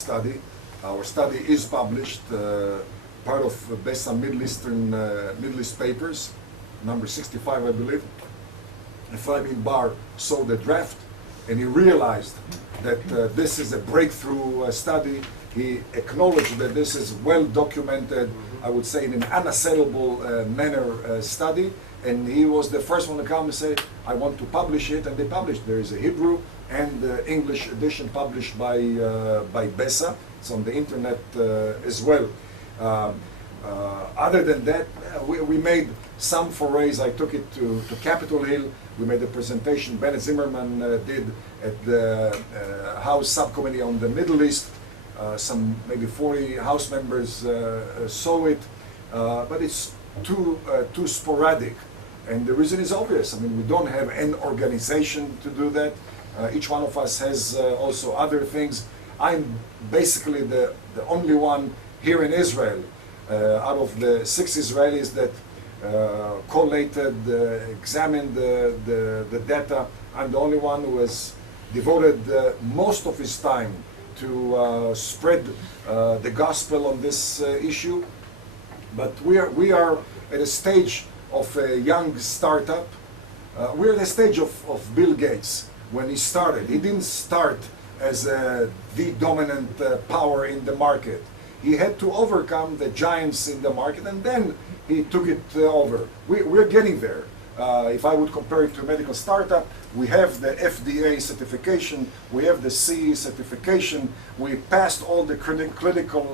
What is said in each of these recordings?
study. Our study is published, part of based on Middle East papers, number 65, I believe. Efraim Bar saw the draft, and he realized that this is a breakthrough study. He acknowledged that this is well documented, I would say in an unassailable manner study, and he was the first one to come and say, I want to publish it, and they published. There is a Hebrew and English edition published by Besa. It's on the internet as well. Other than that, we made some forays. I took it to Capitol Hill. We made a presentation Bennett Zimmerman did at the House Subcommittee on the Middle East. Some maybe 40 House members saw it, but it's too sporadic. And the reason is obvious. I mean, we don't have an organization to do that. Each one of us has also other things. I'm basically the only one here in Israel, out of the 6 Israelis that collated, examined the data. I'm the only one who has devoted most of his time to spread the gospel on this issue. But we are at a stage of a young startup. We're at the stage of Bill Gates when he started. He didn't start as the dominant power in the market. He had to overcome the giants in the market, and then he took it over. We're getting there. If I would compare it to a medical startup, we have the FDA certification, we have the CE certification, we passed all the clinical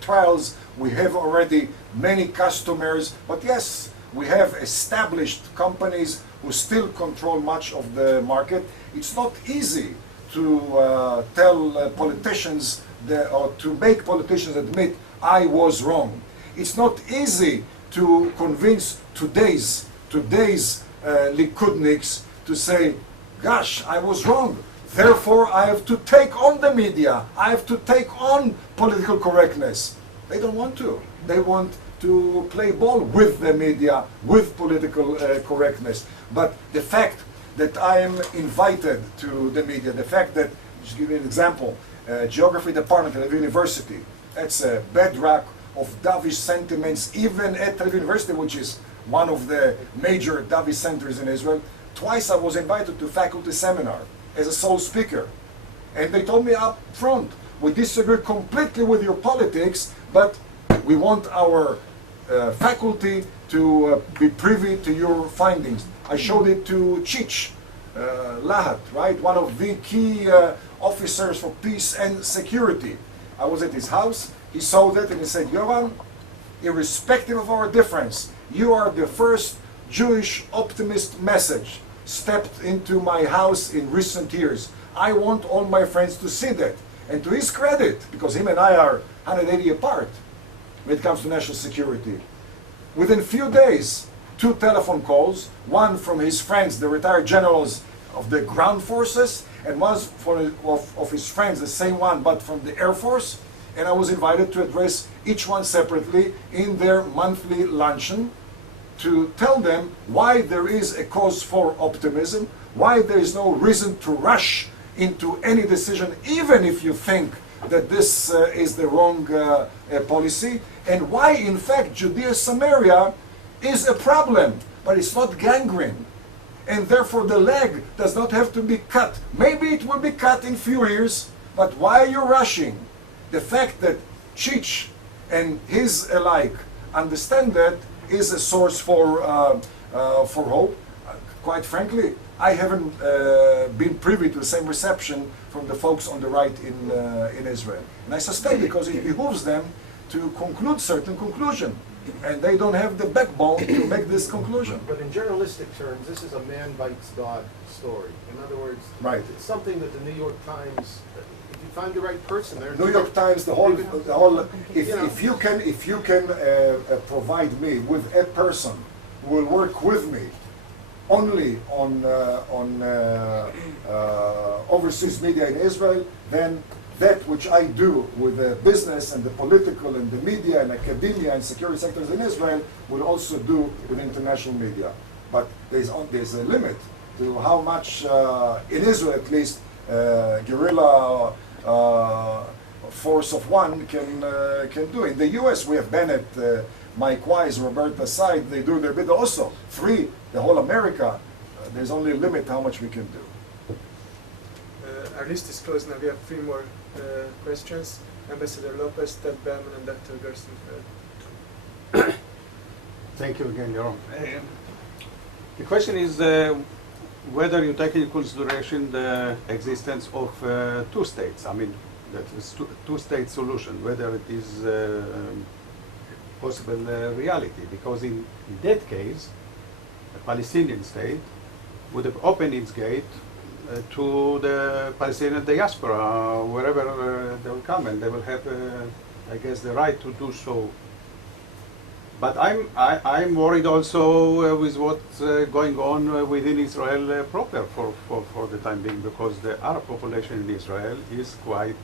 trials, we have already many customers, but yes, we have established companies who still control much of the market. It's not easy to tell politicians or to make politicians admit I was wrong. It's not easy to convince today's Likudniks to say, gosh, I was wrong. Therefore, I have to take on the media. I have to take on political correctness. They don't want to. They want to play ball with the media, with political correctness. But the fact that I am invited to the media, the fact that, just give you an example, geography department at the university, that's a bedrock of dovish sentiments, even at the university, which is one of the major dovish centers in Israel. Twice I was invited to faculty seminar as a sole speaker. And they told me up front, we disagree completely with your politics, but we want our faculty to be privy to your findings. I showed it to Chich Lahat, right? One of the key officers for peace and security. I was at his house, he saw that and he said, Yoram, irrespective of our difference, you are the first Jewish optimist message stepped into my house in recent years. I want all my friends to see that. And to his credit, because him and I are 180 apart when it comes to national security, within few days, 2 telephone calls, one from his friends, the retired generals of the ground forces, and one of his friends, the same one, but from the Air Force. And I was invited to address each one separately in their monthly luncheon to tell them why there is a cause for optimism, why there is no reason to rush into any decision, even if you think that this is the wrong policy, and why, in fact, Judea-Samaria is a problem, but it's not gangrene. And therefore the leg does not have to be cut. Maybe it will be cut in few years, but why are you rushing? The fact that Chich and his alike understand that is a source for hope. Quite frankly, I haven't been privy to the same reception from the folks on the right in Israel. And I suspect because it behooves them to conclude certain conclusion. And they don't have the backbone to make this conclusion. But in journalistic terms, this is a man bites God story. In other words, right. It's something that the New York Times, if you find the right person there. New York Times, the whole. If you can provide me with a person who will work with me only on overseas media in Israel, then that which I do with the business and the political and the media and academia and security sectors in Israel will also do with international media. But there's a limit to how much, in Israel at least, guerrilla force of one can do. In the U.S., we have Bennett, Mike Wise, Roberta Side. They do their bit also. Free the whole America. There's only a limit how much we can do. Our list is closed now. We have 3 more questions. Ambassador Lopez, Ted Bellman, and Dr. Gerstenfeld. Thank you again, Yoram. The question is whether you take into consideration the existence of 2 states. I mean, that is two-state solution, whether it is possible reality. Because in that case, a Palestinian state would have opened its gate to the Palestinian diaspora, wherever they will come, and they will have, I guess, the right to do so. But I'm worried also with what's going on within Israel proper for the time being, because the Arab population in Israel is quite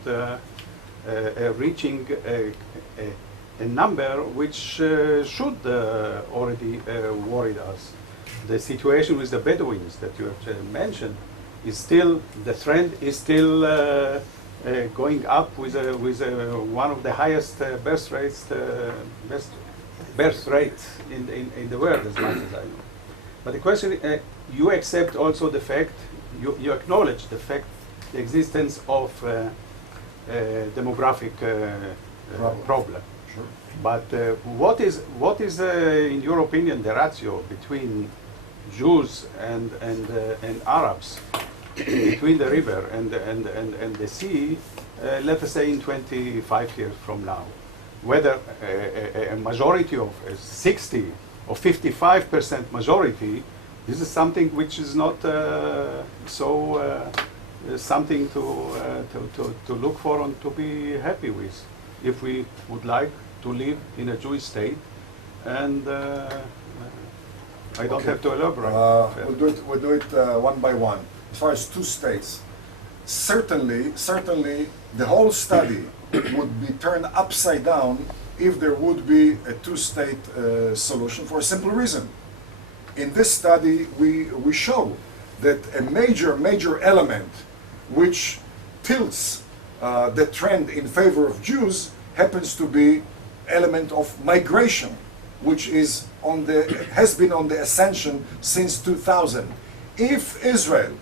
reaching a number which should already worry us. The situation with the Bedouins that you have mentioned is still, the trend is still going up with one of the highest birth rate in the world, as much as I know. But the question, you accept also the fact, you acknowledge the fact, the existence of demographic problem. Sure. But what is in your opinion, the ratio between Jews and Arabs between the river and the sea, let us say in 25 years from now? Whether a majority of 60 or 55% majority, this is something which is not something to look for and to be happy with, if we would like to live in a Jewish state. And I don't have to elaborate. We'll do it one by one. As far as 2 states, certainly, the whole study would be turned upside down if there would be a 2-state solution, for a simple reason. In this study, we show that a major element which tilts the trend in favor of Jews happens to be element of migration, which is has been on the ascension since 2000. If Israel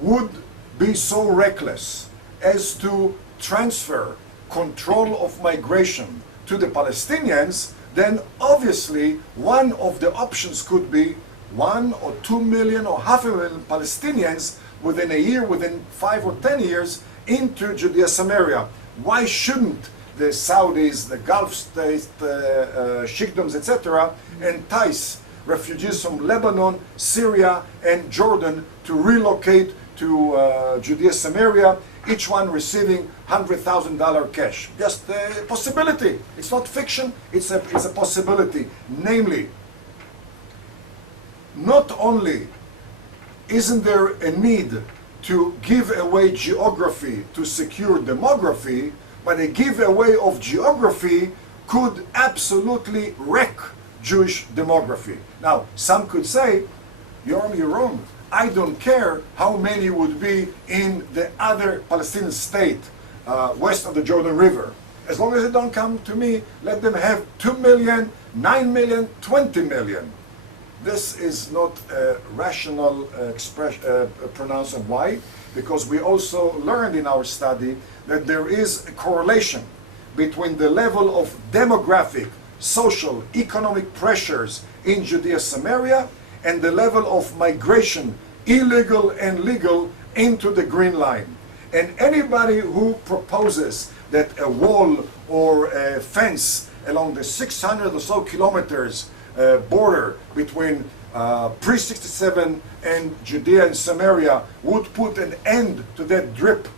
would be so reckless as to transfer control of migration to the Palestinians, then obviously one of the options could be 1 or 2 million or half a million Palestinians within a year, within 5 or 10 years, into Judea Samaria. Why shouldn't the Saudis, the Gulf states, Sheikdoms, etc., entice refugees from Lebanon, Syria, and Jordan to relocate to Judea Samaria, each one receiving $100,000 cash? Just a possibility. It's not fiction, it's a possibility. Namely, not only isn't there a need to give away geography to secure demography, but a giveaway of geography could absolutely wreck Jewish demography. Now, some could say, Yoram, you're wrong. I don't care how many would be in the other Palestinian state west of the Jordan River. As long as they don't come to me, let them have 2 million, 9 million, 20 million. This is not a rational pronouncement. Why? Because we also learned in our study that there is a correlation between the level of demographic, social, economic pressures in Judea Samaria and the level of migration, illegal and legal, into the Green Line. And anybody who proposes that a wall or a fence along the 600 or so kilometers border between pre-67 and Judea and Samaria would put an end to that drip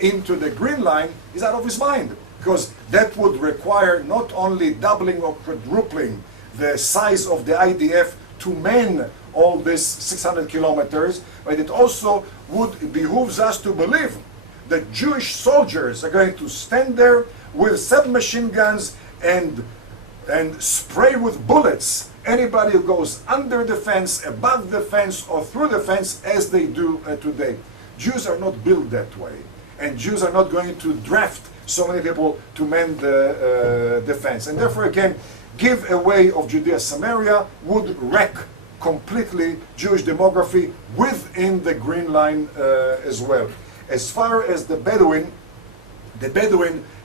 into the Green Line is out of his mind, because that would require not only doubling or quadrupling the size of the IDF to man all these 600 kilometers, but it also would behooves us to believe that Jewish soldiers are going to stand there with submachine guns and spray with bullets anybody who goes under the fence, above the fence, or through the fence, as they do today. Jews are not built that way, and Jews are not going to draft so many people to man the defense. And therefore, again, give away of Judea Samaria would wreck completely Jewish demography within the Green Line as well. As far as the Bedouin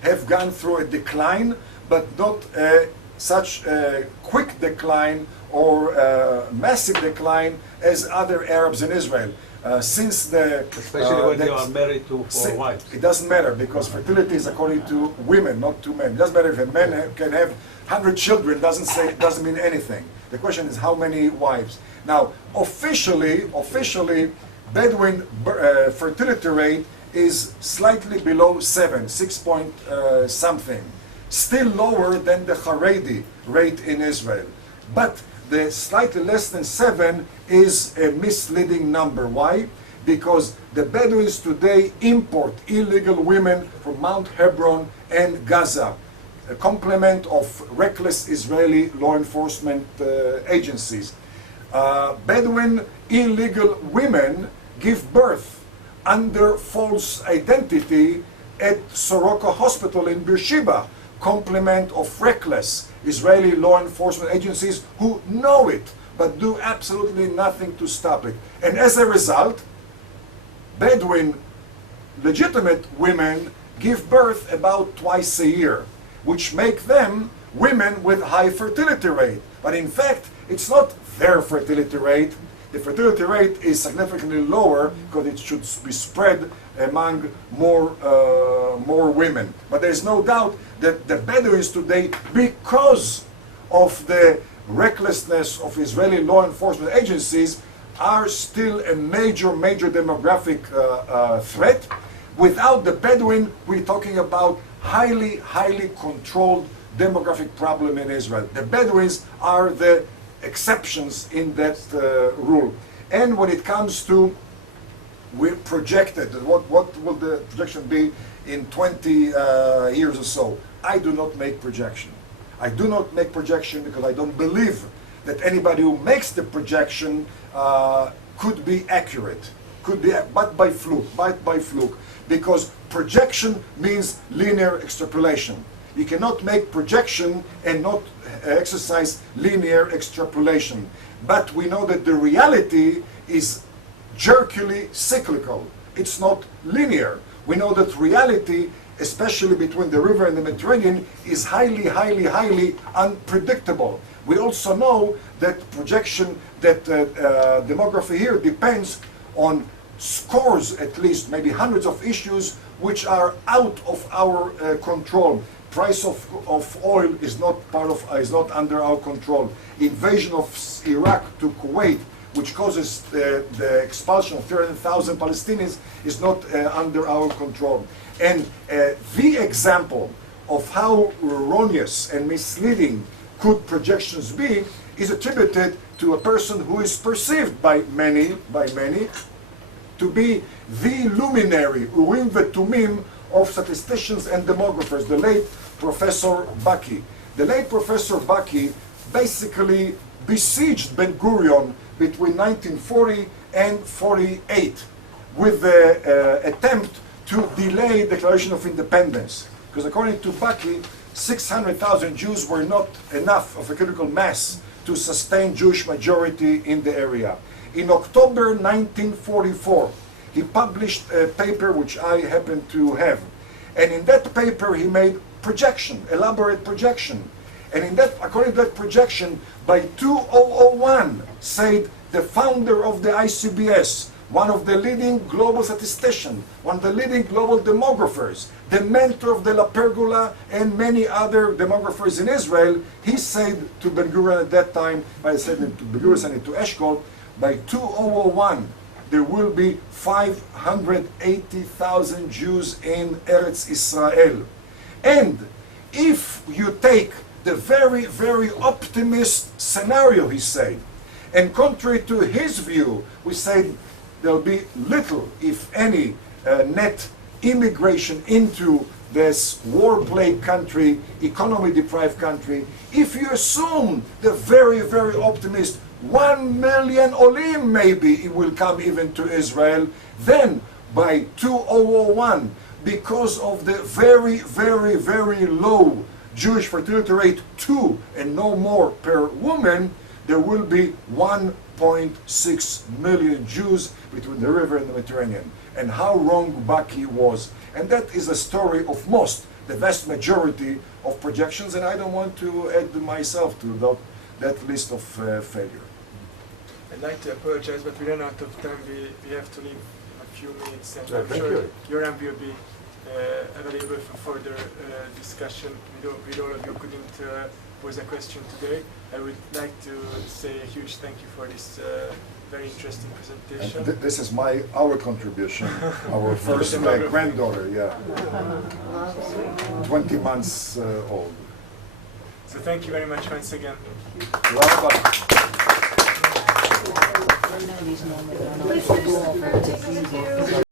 have gone through a decline, but not such a quick decline or massive decline as other Arabs in Israel. Since the Especially when you are married to four wives. it doesn't matter, because fertility is according to women, not to men. It doesn't matter if a man can have 100 children. Doesn't mean anything. The question is how many wives. Now, officially, Bedouin fertility rate is slightly below 6 point something, still lower than the Haredi rate in Israel. But the slightly less than 7 is a misleading number. Why? Because the Bedouins today import illegal women from Mount Hebron and Gaza, a complement of reckless Israeli law enforcement agencies. Bedouin illegal women give birth under false identity at Soroka Hospital in Beersheba, complement of reckless Israeli law enforcement agencies who know it but do absolutely nothing to stop it. And as a result, Bedouin legitimate women give birth about twice a year, which make them women with high fertility rate. But in fact, it's not their fertility rate. The fertility rate is significantly lower because it should be spread among more women. But there's no doubt that the Bedouins today, because of the recklessness of Israeli law enforcement agencies, are still a major demographic threat. Without the Bedouin, we're talking about highly controlled demographic problem in Israel. The Bedouins are the exceptions in that rule. And when it comes to, we projected, what will the projection be in 20 years or so? I do not make projection. I do not make projection because I don't believe that anybody who makes the projection could be accurate, but by fluke, because projection means linear extrapolation. You cannot make projection and not exercise linear extrapolation. But we know that the reality is jerkily cyclical. It's not linear. We know that reality, especially between the river and the Mediterranean, is highly unpredictable. We also know that projection, that demography here depends on scores, at least, maybe hundreds of issues which are out of our control. Price of oil is not under our control. Invasion of Iraq to Kuwait, which causes the expulsion of 300,000 Palestinians, is not under our control. And the example of how erroneous and misleading could projections be is attributed to a person who is perceived by many to be the luminary, Urim Vetumim, of statisticians and demographers, the late Professor Baki. The late Professor Baki basically besieged Ben-Gurion between 1940 and 48 with the attempt to delay Declaration of Independence. Because according to Baki, 600,000 Jews were not enough of a critical mass to sustain Jewish majority in the area. In October 1944, he published a paper which I happen to have. And in that paper he made projection, elaborate projection. And in that, according to that projection, by 2001, said the founder of the ICBS, one of the leading global statisticians, one of the leading global demographers, the mentor of the La Pergola and many other demographers in Israel, he said to Ben-Gurion at that time, I said to Ben-Gurion and to Eshkol, by 2001, there will be 580,000 Jews in Eretz Israel. And if you take the very optimist scenario, he said, and contrary to his view, we said there'll be little, if any, net immigration into this war-plagued country, economy-deprived country. If you assume the very optimist 1 million olim, maybe it will come even to Israel, then by 2001, because of the very, very, very low Jewish fertility rate, 2 and no more per woman, there will be 1.6 million Jews between the river and the Mediterranean. And how wrong Baki was. And that is the story of the vast majority of projections, and I don't want to add myself to that list of failure. I'd like to apologize, but we ran out of time. We have to leave in a few minutes, and I'm Thank sure you. Yoram will be available for further discussion with all of you who couldn't pose a question today. I would like to say a huge thank you for this very interesting presentation. And this is our contribution, our first granddaughter, yeah. 20 months old. So thank you very much once again. Thank you.